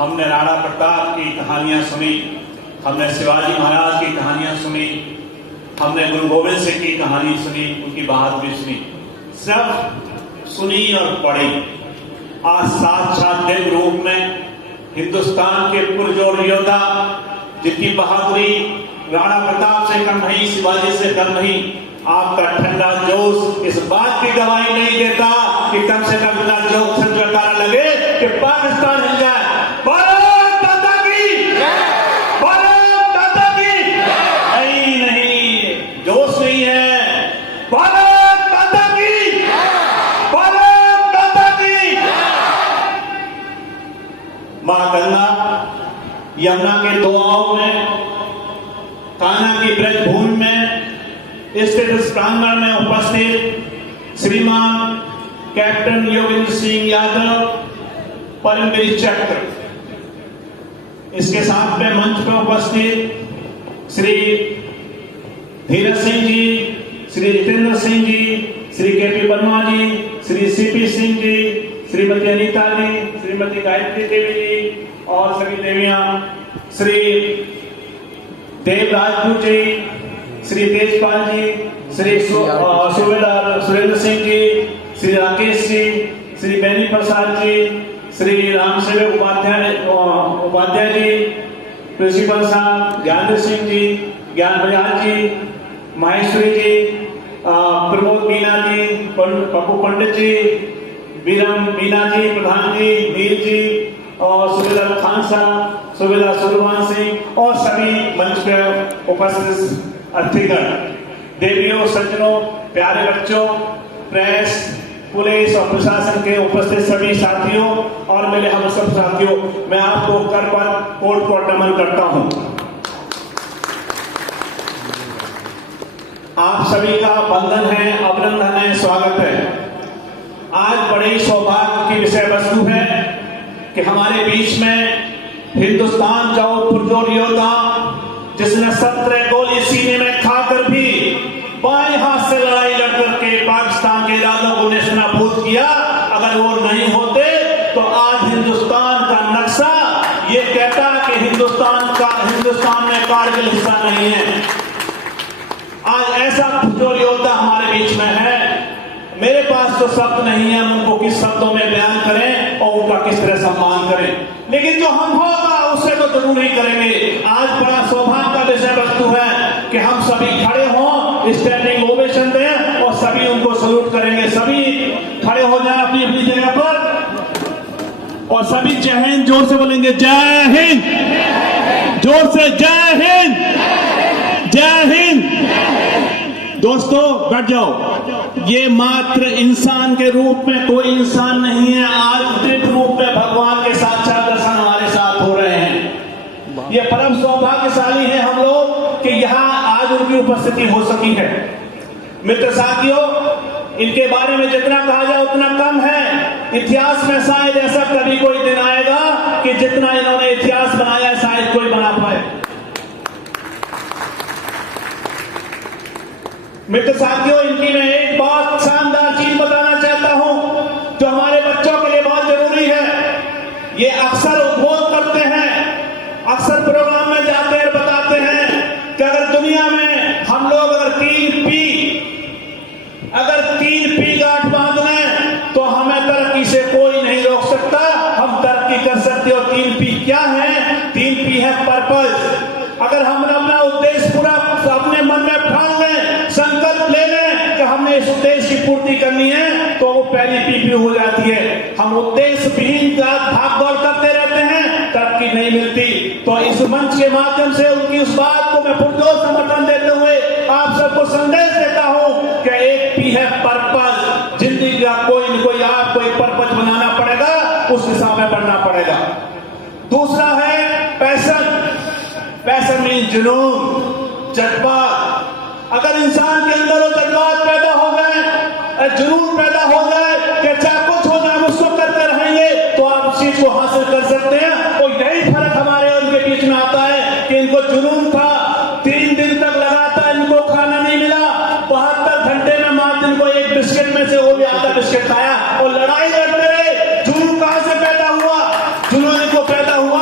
हमने राणा प्रताप की कहानियां सुनी, हमने शिवाजी महाराज की कहानियां सुनी, हमने गुरु गोविंद सिंह की कहानी सुनी, उनकी बहादुरी सुनी, सब सुनी और पढ़ी। आज साक्षात देव रूप में हिंदुस्तान के पुरजोर योद्धा जिनकी बहादुरी राणा प्रताप से कम नहीं, शिवाजी से कम नहीं, आपका ठंडा जोश इस बात की गवाही नहीं देता कि कम से कम इतना जोश जयकारा लगे कि पाकिस्तान हिल जाए। भारत माता की, भारत माता की। नहीं, जोश नहीं है। भारत माता की, भारत माता की। मां गंगा यमुना के दोआओं में, कान्हा की ब्रजभूमि में स्थित इस प्रांगण में उपस्थित श्रीमान कैप्टन योगेंद्र सिंह यादव परमवीर चक्र, इसके साथ में मंच पर उपस्थित श्री धीरज सिंह जी, श्री जितेंद्र सिंह जी, श्री केपी वर्मा जी, श्री सीपी सिंह जी, श्रीमती अनीता जी, श्रीमती गायत्री देवी जी और सभी देवियां, श्री देव राजपूत जी, श्री तेजपाल जी, श्री सूबेदार सुरेंद्र सिंह जी, श्री राकेश जी, श्री बेनी प्रसाद जी, श्री रामसेवक उपाध्याय जी, प्रिंसिपल साहब ज्ञानेंद्र सिंह जी, ज्ञान बजाज जी, माहेश्वरी जी, प्रमोद मीना जी, पप्पू पंडित जी, मीना जी, प्रधान जी, नील जी और सुबेदार खान साहब, सुबेदार सुरमान सिंह और सभी मंच पर उपस्थित अतिथिगण, देवियों, सज्जनों, प्यारे बच्चों, प्रेस, पुलिस और प्रशासन के उपस्थित सभी साथियों और मेरे हम सब साथियों, मैं आपको कर पर कोट कोट नमन करता हूं। आप सभी का वंदन है, अभिनंदन है, स्वागत है। आज बड़े सौभाग्य की विषय वस्तु है कि हमारे बीच में हिंदुस्तान का पुरजोर योद्धा जिसने 17 गोली सीने में खाकर भी बाएं हाथ से लड़ाई लड़कर के पाकिस्तान के इरादों को नेस्तनाबूद किया, अगर वो नहीं होते तो आज हिंदुस्तान का नक्शा ये कहता कि हिंदुस्तान में कारगिल हिस्सा नहीं है। आज ऐसा पुरजोर योद्धा हमारे बीच में है। मेरे पास तो शब्द नहीं है, हम उनको किस शब्दों में बयान करें और उनका किस तरह सम्मान करें, लेकिन जो हम होगा उससे तो जरूर नहीं करेंगे। आज बड़ा सौभाग्य का विषय वस्तु है कि हम सभी खड़े हों, स्टैंडिंग ओवेशन दें और सभी उनको सल्यूट करेंगे। सभी खड़े हो जाएं अपनी अपनी जगह पर और सभी जय हिंद जोर से बोलेंगे। जय हिंद, जोर से जय हिंद, जय हिंद। दोस्तों बैठ जाओ। ये मात्र इंसान के रूप में कोई इंसान नहीं है, आर्थिक रूप में भगवान के साक्षात दर्शन हमारे साथ हो रहे हैं। ये परम सौभाग्यशाली है हम लोग कि यहाँ आज उनकी उपस्थिति हो सकी है। मित्र साथियों, इनके बारे में जितना कहा जाए उतना कम है। इतिहास में शायद ऐसा कभी कोई दिन आएगा कि जितना इन्होंने इतिहास बनाया शायद कोई बना पाए। मित्र साथियों, इनकी मैं एक बहुत शानदार चीज बताना चाहता हूं जो हमारे बच्चों के लिए बहुत जरूरी है। ये अक्सर उद्बोध करते हैं, अक्सर प्रोग्राम में जाते हैं, बताते हैं कि अगर दुनिया में हम लोग अगर तीन पी गांठ बांध लें तो हमें तरक्की से कोई नहीं रोक सकता, हम तरक्की कर सकते। और 3 पी क्या है? 3 पी है पर्पस। अगर हम अपना उद्देश्य पूरा अपने मन में ठान लें, संकल्प ले लें कि हमने इस उद्देश्य की पूर्ति करनी है, तो वो पहली पीपी हो जाती है। हम उद्देश्य विहीन भाग दौड़ करते रहते हैं, तरक्की नहीं मिलती। तो इस मंच के माध्यम से उनकी उस बात को मैं पुरजोर समर्थन देते हुए आप सबको संदेश देता हूं कि एक पी है पर्पस। जिंदगी का कोई न कोई आपको एक पर्पस बनाना पड़ेगा, उस दिशा में बढ़ना पड़ेगा। दूसरा है पैशन। पैशन मीन जुनून, जज्बात। अगर इंसान के अंदर वो जज्बात पैदा हो गए, जुनून पैदा हो जाए कि चाहे कुछ हो जाए हम उसको करते रहेंगे, तो आप उस चीज को हासिल कर सकते हैं। और यही फर्क हमारे और उनके बीच में आता है कि इनको जुनून था, 3 दिन तक लगातार इनको खाना नहीं मिला, 72 घंटे में मात्र इनको एक बिस्किट में से वो भी आधा बिस्किट खाया और लड़ाई लड़ते रहे। जुनून कहां से पैदा हुआ? जुनून इनको पैदा हुआ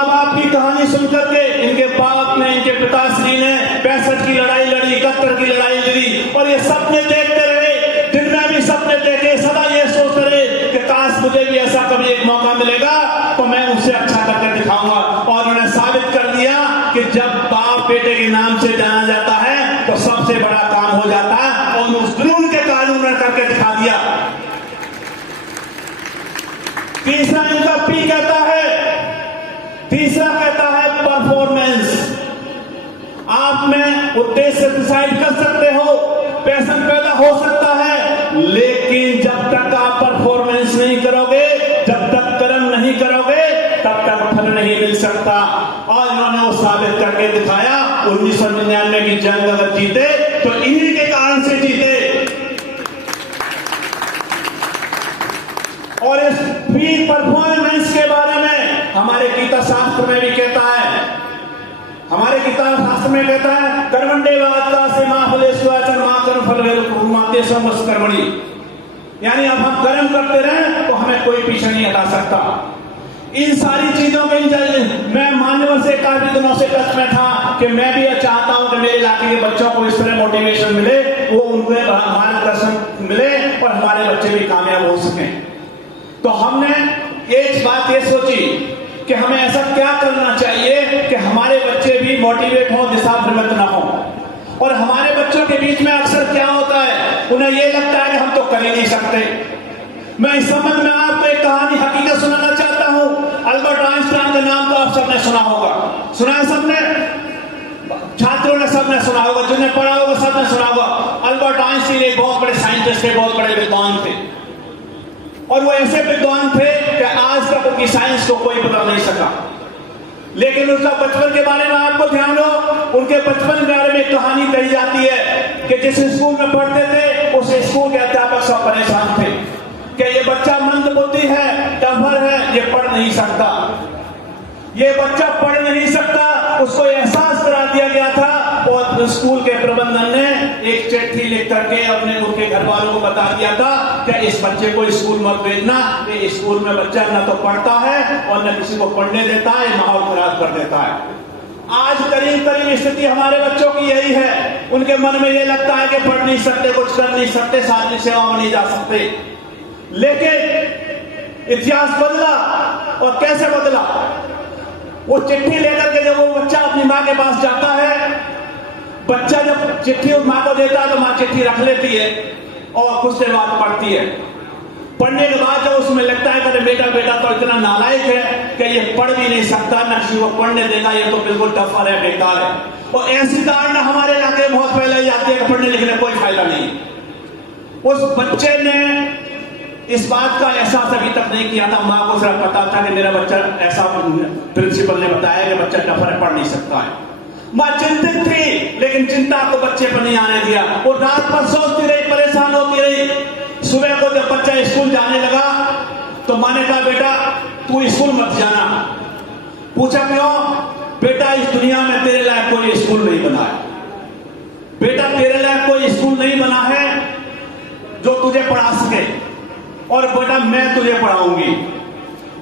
माँ बाप की कहानी सुनकर के इनके बाप ने, इनके पिताश्री ने 65 की लड़ाई लड़ी, 71 की लड़ाई लड़ी और ये सपने देखते रहे, दिन में भी सपने देखे, सदा ये सोचते रहे कि काश मुझे भी ऐसा कभी एक मौका मिलेगा तो मैं उससे अच्छा करके दिखाऊंगा। और उन्होंने साबित कर दिया कि जब बाप बेटे के नाम से जाना जाता है तो सबसे बड़ा काम हो जाता है, और उस जुनून के कारण उन्होंने करके दिखा दिया। तीसरा इनका पी कहता है, तीसरा कहता है परफॉर्मेंस। आप में उद्देश्य डिसाइड कर सकते हो, पैशन पैदा हो सकता है, लेकिन जब तक आप परफॉर्मेंस नहीं करोगे, जब तक कर्म नहीं करोगे, तब तक फल नहीं मिल सकता। और इन्होंने वो साबित करके दिखाया। 1999 की जंग अगर जीते तो इन्हीं के कारण से जीते। और इस प्री परफॉर्मेंस के बारे में हमारे गीता शास्त्र में भी कहता है, हमारे गीता शास्त्र में कहता है कर्मण्येवाधिकारस्ते से मां फलेषु मां कर्म फल समस्त कर्मणि। यानी अब हम कर्म करते रहे तो हमें कोई पीछे नहीं हटा सकता। इन सारी चीजों में मैं मान्यवर से काफी दिनों से टच में था कि मैं भी चाहता हूं कि मेरे इलाके के बच्चों को इस तरह मोटिवेशन मिले, वो उनको मार्गदर्शन मिले और हमारे बच्चे भी कामयाब हो सकें। तो हमने एक बात ये सोची कि हमें ऐसा क्या करना चाहिए कि हमारे बच्चे भी मोटिवेट हो, दिशा भ्रमित ना हो। और हमारे बच्चों के बीच में अक्सर क्या होता है, उन्हें यह लगता है कि हम तो कर ही नहीं सकते। मैं इस संबंध में आपको एक कहानी हकीकत सुनाना चाहता हूं। अल्बर्ट आइंस्टाइन का नाम तो आप सबने सुना होगा, सुना है सबने, छात्रों ने सबने सुना होगा, जिन्होंने पढ़ा होगा सबने सुना होगा। अल्बर्ट आइंस्टाइन एक बहुत बड़े साइंटिस्ट थे, बहुत बड़े विद्वान थे, और वो ऐसे विद्वान थे कि आज तक उनकी साइंस को कोई बदल नहीं सका। लेकिन उसका बचपन के बारे में आपको ध्यान दो, उनके बचपन के बारे में कहानी कही जाती है कि जिस स्कूल में पढ़ते थे उस स्कूल के अध्यापक सब परेशान थे कि ये बच्चा मंदबुद्धि है, डफर है, ये पढ़ नहीं सकता, ये बच्चा पढ़ नहीं सकता। उसको एहसास करा दिया गया था और स्कूल के प्रबंधन ने एक चिट्ठी लिख करके अपने उनके घर वालों को बता दिया था कि इस बच्चे को स्कूल मत भेजना, ये स्कूल में बच्चा न तो पढ़ता है और न किसी को पढ़ने देता है, माहौल खराब कर देता है। आज करीब करीब स्थिति हमारे बच्चों की यही है। उनके मन में यह लगता है कि पढ़ नहीं सकते, कुछ कर नहीं सकते, सार्वजनिक सेवा में नहीं जा सकते। लेकिन इतिहास बदला, और कैसे बदला? वो चिट्ठी लेकर के जब वो बच्चा अपनी माँ के पास जाता है, बच्चा जब चिट्ठी उस माँ को देता है तो माँ चिट्ठी रख लेती है और कुछ देर बाद पढ़ती है। पढ़ने के बाद जब उसमें लगता है कि बेटा तो इतना नालायक है कि ये पढ़ भी नहीं सकता, न किसी को पढ़ने देगा, ये तो बिल्कुल टफर है, बेकार है। और ऐसी धारणा हमारे इलाके में बहुत पहले ही आती है कि पढ़ने लिखने कोई फायदा नहीं। उस बच्चे ने इस बात का एहसास अभी तक नहीं किया था। माँ को सिर्फ पता था कि मेरा बच्चा, ऐसा प्रिंसिपल ने बताया कि बच्चा टफर है, पढ़ नहीं सकता है। माँ चिंतित थी, लेकिन चिंता को बच्चे पर नहीं आने दिया। वो रात भर सोचती रही, परेशान होती रही। सुबह को जब बच्चा स्कूल जाने लगा तो माँ ने कहा बेटा तू स्कूल मत जाना। पूछा क्यों? बेटा इस दुनिया में तेरे लायक कोई स्कूल नहीं बना है, बेटा तेरे लायक कोई स्कूल नहीं बना है जो तुझे पढ़ा सके, और बेटा मैं तुझे पढ़ाऊंगी।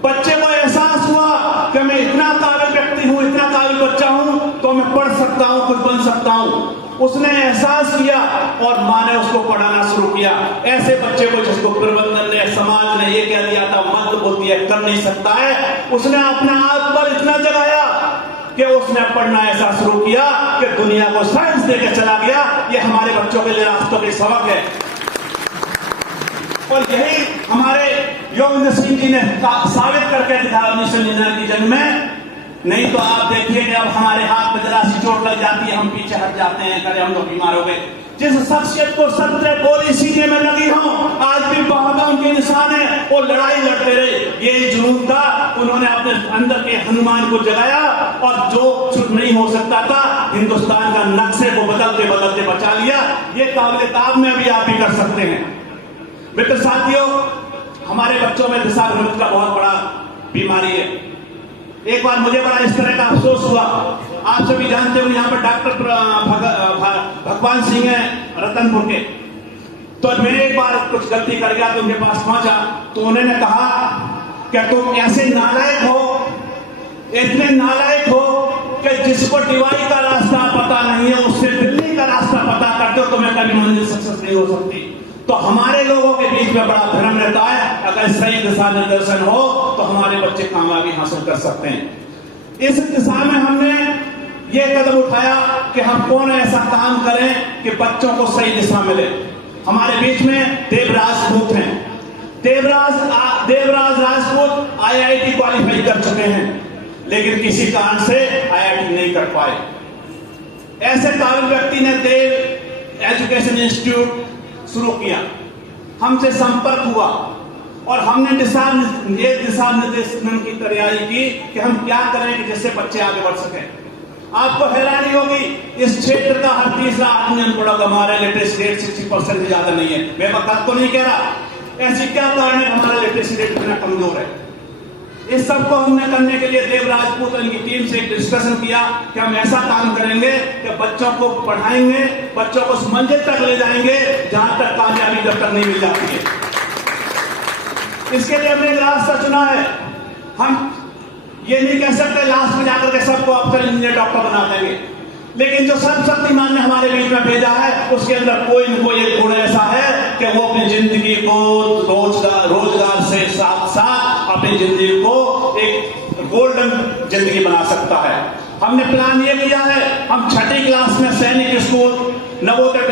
बच्चे को एहसास हुआ कि मैं इतना काबिल व्यक्ति हूं, इतना काबिल बच्चा हूं, तो मैं पढ़ सकता हूं, कुछ बन सकता हूं। उसने एहसास किया और मां ने उसको पढ़ाना शुरू किया। ऐसे बच्चे को जिसको प्रबंधन ने, समाज ने ये कह दिया था मंदबुद्धि है, कर नहीं सकता है, उसने अपने आप पर इतना जगाया कि उसने पढ़ना ऐसा शुरू किया कि दुनिया को साइंस देकर चला गया। ये हमारे बच्चों के लिए रास्तों के सबक है। और यही हमारे योगेंद्र सिंह जी ने साबित करके दिखाया 1999 की जंग में। नहीं तो आप देखिए कि अब हमारे हाथ में जरा सी चोट लग जाती है, हम पीछे हट जाते हैं, करे हम लोग बीमार हो गए। जिस शख्सियत को 17 गोली सीने में लगी हो, आज भी बहादुर उनके निशान है, वो लड़ाई लड़ते रहे। ये जुनून था, उन्होंने अपने अंदर के हनुमान को जगाया और जो चुप नहीं हो सकता था, हिंदुस्तान का नक्शे को बदलते बदलते बचा लिया। ये काबिल ताब में भी आप भी कर सकते हैं। मित्र साथियों, हमारे बच्चों में दिशा भ्रमित का बहुत बड़ा बीमारी है। एक बार मुझे बड़ा इस तरह का अफसोस हुआ। आप सभी जानते हो यहाँ पर डॉक्टर भगवान सिंह है रतनपुर के। तो मैं एक बार कुछ गलती कर गया तो उनके पास पहुंचा, तो उन्होंने कहा कि तुम ऐसे नालायक हो इतने नालायक हो कि जिसको डिवाई का रास्ता पता नहीं है उससे दिल्ली का रास्ता पता करते हो, तुम्हें कभी मंजिल सक्सेस नहीं हो सकती। तो हमारे लोगों के बीच में बड़ा भ्रम रहता है, अगर सही दिशा निर्देशन हो तो हमारे बच्चे कामयाबी हासिल कर सकते हैं। इस दिशा में हमने ये कदम उठाया कि हम कौन ऐसा काम करें कि बच्चों को सही दिशा मिले। हमारे बीच में देवराज राजपूत हैं। देवराज राजपूत IIT क्वालिफाई कर चुके हैं, लेकिन किसी कारण से IIT नहीं कर पाए। ऐसे काबिल व्यक्ति ने देव एजुकेशन इंस्टीट्यूट शुरू किया, हमसे संपर्क हुआ और हमने दिशा निर्देशन की तैयारी की कि हम क्या करें कि जिससे बच्चे आगे बढ़ सकें। आपको हैरानी होगी, इस क्षेत्र का हर तीसरा आदमी अनपढ़ होगा। हमारे लिटरेसी रेट 60% से ज्यादा नहीं है। मैं बात को नहीं कह रहा, ऐसी क्या कारण है हमारा लिटरेसी रेट इतना कमजोर है। इस सब को हमने करने के लिए देव राजपूत और इनकी टीम से एक डिस्कशन किया कि हम ऐसा काम करेंगे कि बच्चों को पढ़ाएंगे, बच्चों को उस मंजिल तक ले जाएंगे जहां तक कामयाबी जब तक नहीं मिल जाती है। इसके लिए हमने एक रास्ता चुना है। हम ये नहीं कह सकते लास्ट में जाकर के सबको अफसर, इंजीनियर, डॉक्टर बना देंगे, लेकिन जो सर्वशक्तिमान ने हमारे बीच में भेजा है उसके अंदर कोई न कोई एक गुण ऐसा है कि वो अपनी जिंदगी को रोजगार से साथ साथ अपनी जिंदगी को एक गोल्डन जिंदगी बना सकता है। हमने प्लान ये किया है, हम 6ठी क्लास में सैनिक स्कूल, नवोदय